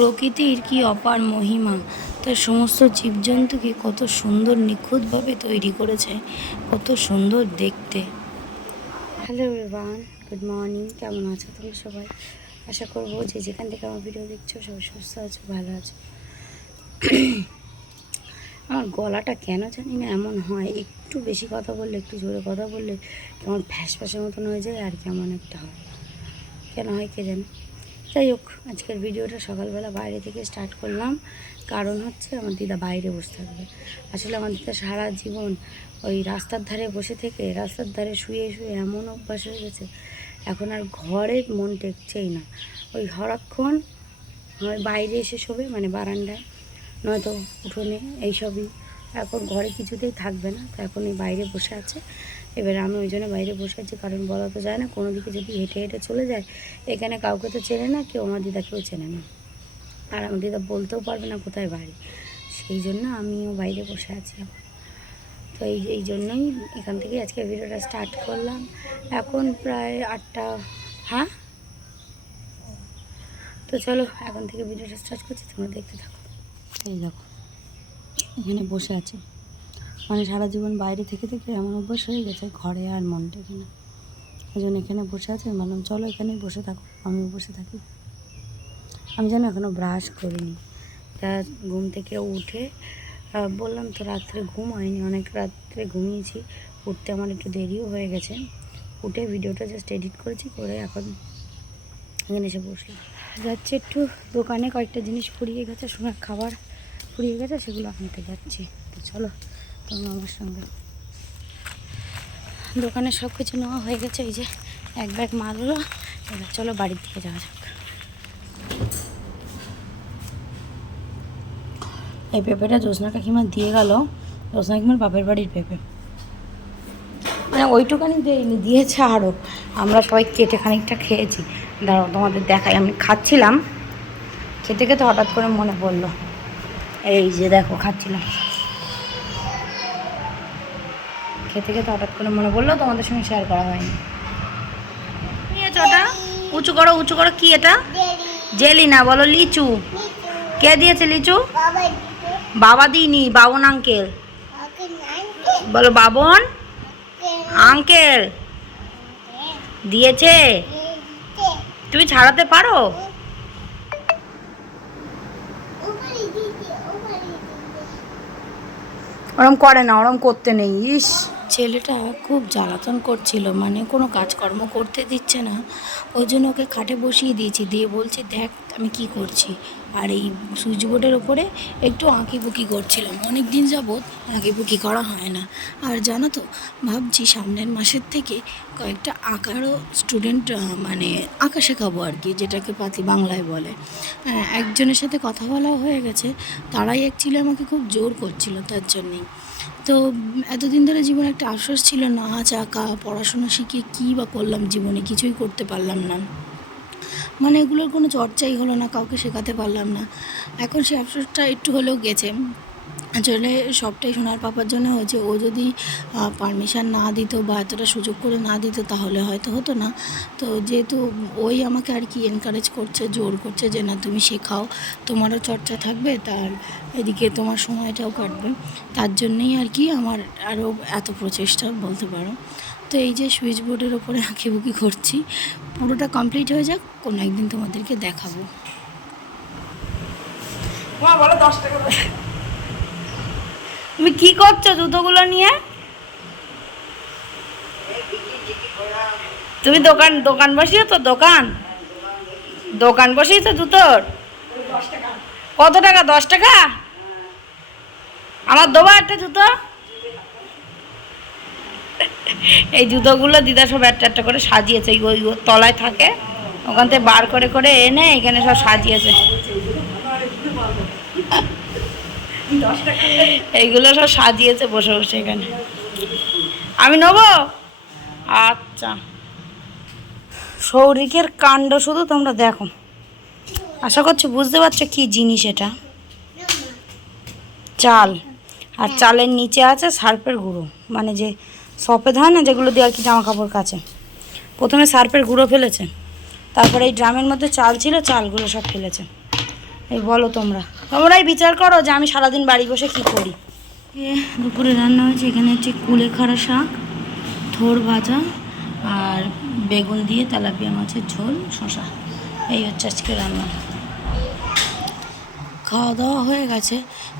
প্রকৃতির কি অপার মহিমা? তার সমস্ত জীবজন্তুকে কত সুন্দর নিখুঁতভাবে তৈরি করেছে, কত সুন্দর দেখতে। হ্যালো এভরিওয়ান গুড মর্নিং কেমন আছো তোমরা সবাই? আশা করব যে যেখান থেকে আমার ভিডিও দেখছ সবাই সুস্থ আছো, ভালো আছো। আমার গলাটা কেন জানি না এমন হয়, একটু বেশি কথা বললে, একটু জোরে কথা বললে কেমন ফ্যাস ফ্যাসের মতন হয়ে যায় আর কেমন একটা হয়। কেন হয় কে জানে? যাই হোক, আজকের ভিডিওটা সকালবেলা বাইরে থেকে স্টার্ট করলাম। কারণ হচ্ছে আমার দিদা বাইরে বসে থাকবে। আসলে আমার দিদা সারা জীবন ওই রাস্তার ধারে বসে থেকে রাস্তার ধারে শুয়ে শুয়ে এমন অভ্যাস হয়ে গেছে, এখন আর ঘরে মন টেকছেই না। ওই হরাক্ষণ বাইরে এসে শোবে মানে বারান্দায়, নয়তো উঠোনে, এইসবই। এখন ঘরে কিছুতেই থাকবে না, তো এখন এই বাইরে বসে আছে। এবার আমি ওই জন্য বাইরে বসে আছি, কারণ বলা তো যায় না, কোনো দিকে যদি হেঁটে হেঁটে চলে যায়, এখানে কাউকে তো চেনে না, কেউ আমার দিদাকেও চেনে না। আর আমার দিদা বলতেও পারবে না কোথায় বাড়ি। সেই জন্য আমিও বাইরে বসে আছি। এখন তো এই এই জন্যই এখান থেকে আজকে ভিডিওটা স্টার্ট করলাম। এখন প্রায় আটটা হ্যাঁ? তো চলো, এখন থেকে ভিডিওটা স্টার্ট করছি, তোমরা দেখতে থাকো। এই দেখো, এখানে বসে আছে। মানে সারা জীবন বাইরে থেকে থেকে এমন অভ্যাস হয়ে গেছে, ঘরে আর মন টেকে না। জন্য এখানে বসে আছে বললাম, চলো এখানেই বসে থাকো, আমিও বসে থাকি। আমি যেন এখনও ব্রাশ করিনি। তা ঘুম থেকে উঠে বললাম, তো রাত্রে ঘুম হয়নি, অনেক রাত্রে ঘুমিয়েছি, উঠতে আমার একটু দেরিও হয়ে গেছে। উঠে ভিডিওটা জাস্ট এডিট করেছি, করে এখন এখানে এসে বসলাম। যাচ্ছে একটু দোকানে, কয়েকটা জিনিস ফুরিয়ে গেছে, সোনার খাবার ফুরিয়ে গেছে, সেগুলো আনতে যাচ্ছি। তো চলো আমার সঙ্গে। দোকানে সব কিছু নেওয়া হয়ে গেছে, এই যে এক ব্যাগ মাল হলো। এবার চলো বাড়ির দিকে যাওয়া যাক। এই পেঁপেটা জ্যোৎস্না কাকিমা দিয়ে গেল। জ্যোৎস্না কাকিমার বাপের বাড়ির পেঁপে। মানে ওইটুকানি দেয়নি, দিয়েছে আরও আমরা সবাই কেটে খানিকটা খেয়েছি। দাঁড়াও, তোমাদের দেখাই। আমি খাচ্ছিলাম, খেতে খেতে হঠাৎ করে মনে পড়ল। এই যে দেখো, খাচ্ছিলাম। খেতে খেতে হঠাৎ করে মনে পড়ল, তোমাদের সঙ্গে শেয়ার করা হয়নি। উঁচু করো উঁচু করো, কি এটা? জেলি না, বলো লিচু। কে দিয়েছে লিচু? বাবা দিইনি, বাবন আঙ্কেল বলো বাবন? আঙ্কেল দিয়েছে? তুমি ছাড়াতে পারো? ওরম করে না, ওরম করতে নেই, ইস। ছেলেটা খুব জ্বালাতন করছিল মানে কোনো কাজকর্ম করতে দিচ্ছে না। ওই জন্য ওকে খাটে বসিয়ে দিয়েছি দিয়ে বলছি দেখ আমি কি করছি? আর এই সুইচ বোর্ডের ওপরে একটু আঁকিবুকি করছিলাম। অনেক দিন যাবৎ আঁকিবুকি করা হয় না। আর জানো তো ভাবছি সামনের মাসের থেকে কয়েকটা আঁকারও স্টুডেন্ট মানে আঁকা শেখাবো আর কি যেটাকে পাতি বাংলায় বলে। হ্যাঁ, একজনের সাথে কথা বলা হয়ে গেছে তারাই অ্যাকচুয়ালি আমাকে খুব জোর করছিল তার জন্যেই। তো এতদিন ধরে জীবনে একটা আশ্বাস ছিল না নাচ আঁকা পড়াশোনা শিখে কী বা করলাম জীবনে? কিছুই করতে পারলাম না। মানে এগুলোর কোনো চর্চাই হলো না, কাউকে শেখাতে পারলাম না। এখন সেই আফসোসটা একটু হলেও গেছে। আসলে সবটাই সোনার পাপার জন্য হয়েছে। ও যদি পারমিশন না দিত বা এতটা সুযোগ করে না দিত তাহলে হয়তো হতো না। তো যেহেতু ওই আমাকে আর কি এনকারেজ করছে, জোর করছে যে, না, তুমি শেখাও। তোমারও চর্চা থাকবে, তার এদিকে তোমার সময়টাও কাটবে। তার জন্যেই আর কি আমার আরও এত প্রচেষ্টা, বলতে পারো। তো এই যে সুইচ বোর্ডের ওপরে আঁকিবুকি করছি, পুরোটা কমপ্লিট হয়ে যাক, কোনো একদিন তোমাদেরকে দেখাবো। তুমি কি করছ জুতোগুলো নিয়ে? তুমি দোকান দোকান বসিয়ে তো দোকান? দোকান বসিয়ে তো জুতোর? কত টাকা? দশ টাকা? আমার দেবো একটা জুতো? এই জুতোগুলো দিদা সব একটা একটা করে সাজিয়েছে ওই তলায় থাকে। ওখান থেকে বার করে করে এনে এখানে সব সাজিয়েছে। এইগুলো সব সাজিয়েছে বসে বসে এখানে। আমি নেব? আচ্ছা। সৌরিকের কাণ্ড শুধু তোমরা দেখো। আশা করছি বুঝতে পারছ কি জিনিস এটা। চাল। আর চালের নিচে আছে সার্পের গুঁড়ো। মানে যে সফেদ হয় না, যেগুলো দিয়ে আর কি জামা কাপড় কাছে প্রথমে সার্পের গুঁড়ো ফেলেছে। তারপরে এই ড্রামের মধ্যে চাল ছিল, চালগুলো সব ফেলেছে। এই বলো তোমরা। তোমরাই বিচার করো যে আমি সারাদিন বাড়ি বসে কি করি। দুপুরে রান্না হয়েছে এখানে হচ্ছে কুলেখাড়া শাক, থোর ভাজা আর বেগুন দিয়ে তেলাপিয়া মাছের ঝোল শশা এই হচ্ছে আজকে রান্না। খাওয়া দাওয়া হয়ে গেছে।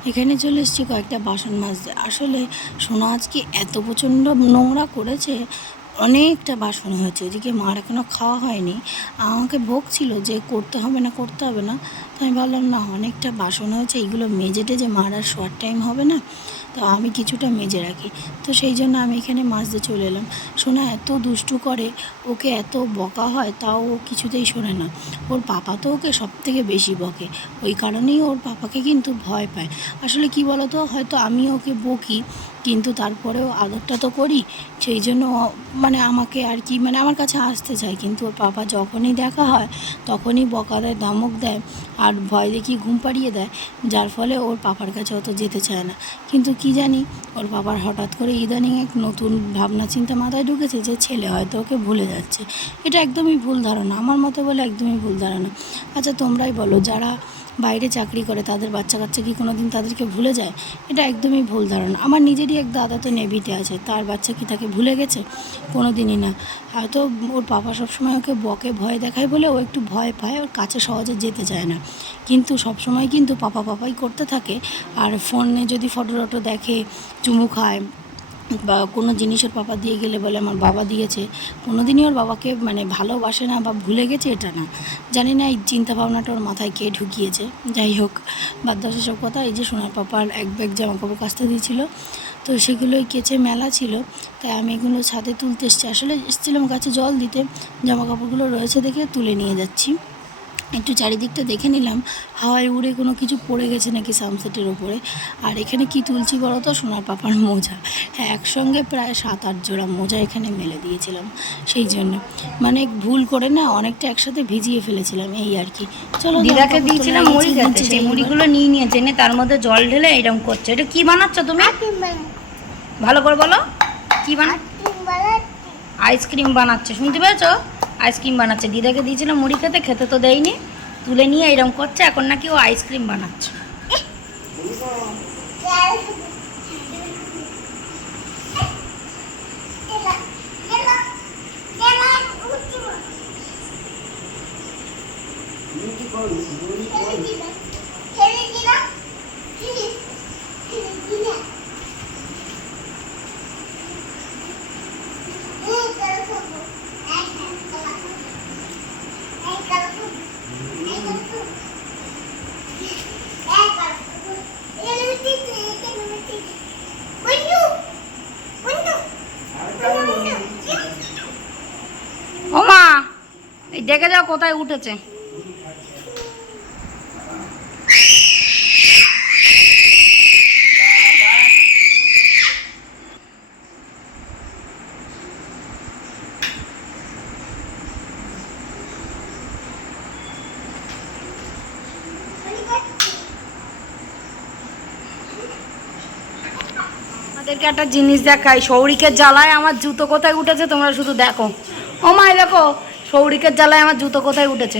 এখানে চলে এসেছি কয়েকটা বাসন মাজতে। আসলে সোনা আজকে এত প্রচণ্ড নোংরা করেছে অনেকটা বাসন হয়েছে এদিকে মার এখনও খাওয়া হয়নি। আমাকে বকছিল যে করতে হবে না, করতে হবে না। তো আমি ভাবলাম, না, অনেকটা বাসন হয়েছে এইগুলো মেজে টেজে মার আর শর্ট টাইম হবে না, তো আমি কিছুটা মেজে রাখি। তো সেই জন্য আমি এখানে মাজতে চলে এলাম। সোনা এত দুষ্টু করে, ওকে এত বকা হয়, তাও ও কিছুতেই শোনে না। ওর পাপা তো ওকে সব থেকে বেশি বকে, ওই কারণেই ওর পাপাকে কিন্তু ভয় পায়। আসলে কি বলতো, হয়তো আমি ওকে বকি কিন্তু তারপরেও আদরটা তো করি, সেই জন্য মানে আমাকে আর কি মানে আমার কাছে আসতে চায়। কিন্তু ওর পাপা যখনই দেখা হয়, তখনই বকা দেয় ধমক দেয় আর ভয় দেখি ঘুম পাড়িয়ে দেয়, যার ফলে ওর পাপার কাছে অত যেতে চায় না। কিন্তু কি জানি, ওর বাবার হঠাৎ করে ইদানিং এক নতুন ভাবনা চিন্তা মাথায় ঢুকেছে যে ছেলে হয়তো ওকে ভুলে যাচ্ছে। এটা একদমই ভুল ধারণা, আমার মতে বলে একদমই ভুল ধারণা। আচ্ছা তোমরাই বলো, যারা বাইরে চাকরি করে, তাদের বাচ্চা কাচ্চা কি কোনো দিন তাদেরকে ভুলে যায়? এটা একদমই ভুল ধারণা। আমার নিজেরই এক দাদা তো নেভিতে আছে, তার বাচ্চা কি তাকে ভুলে গেছে? কোনো দিনই না। হয়তো ওর পাপা সবসময় ওকে বকে, ভয় দেখায় বলে ও একটু ভয় পায়, ওর কাছে সহজে যেতে চায় না। কিন্তু সবসময় কিন্তু পাপা পাপাই করতে থাকে। আর ফোনে যদি ফটো টটো দেখে, চুমু খায় বা কোনো জিনিস ওর পাপা দিয়ে গেলে বলে আমার বাবা দিয়েছে কোনো দিনই ওর বাবাকে মানে ভালোবাসে না বা ভুলে গেছে এটা না। জানি না এই চিন্তাভাবনাটা ওর মাথায় কে ঢুকিয়েছে। যাই হোক বাদ দাও সেসব কথা, এই যে সোনার পাপার এক ব্যাগ জামা কাপড় কাচতে দিয়েছিল, তো সেগুলোই কেচে মেলা ছিল, তাই আমি এগুলো ছাদে তুলতে এসেছি। আসলে এসেছিলাম গাছে জল দিতে জামা কাপড়গুলো রয়েছে দেখে তুলে নিয়ে যাচ্ছি। একটু চারিদিকটা দেখে নিলাম হাওয়ায় উড়ে কোনো কিছু পড়ে গেছে নাকি সানসেটের ওপরে আর এখানে কি তুলছি বলো তো? সোনার পাপার মোজা। হ্যাঁ একসঙ্গে প্রায় সাত আট জোড়া মোজা এখানে মেলে দিয়েছিলাম সেই জন্য। মানে ভুল করে না অনেকটা একসাথে ভিজিয়ে ফেলেছিলাম এই আর কি। চলো দিদাকে দিয়েছিলাম মুড়ি নিচে সেই মুড়িগুলো নিয়ে নিয়েছে এনে তার মধ্যে জল ঢেলে এরকম করছে। এটা কি বানাচ্ছ তুমি? ভালো করে বলো। কি বানা আইসক্রিম বানাচ্ছে শুনতে পেয়েছ? আইসক্রিম বানাচ্ছে। দিদাকে দিয়েছিলাম মুড়ি খেতে খেতে তো দেয়নি। তুলে নিয়ে এরম করছে, এখন নাকি ও আইসক্রিম বানাচ্ছে মা এই দেখে যাও কোথায় উঠেছে। আমাদেরকে একটা জিনিস দেখাই, সৌরিকের জ্বালায় আমার জুতো কোথায় উঠেছে তোমরা শুধু দেখো। ও মাই দেখো সৌরিকের জ্বালায় আমার জুতো কোথায় উঠেছে?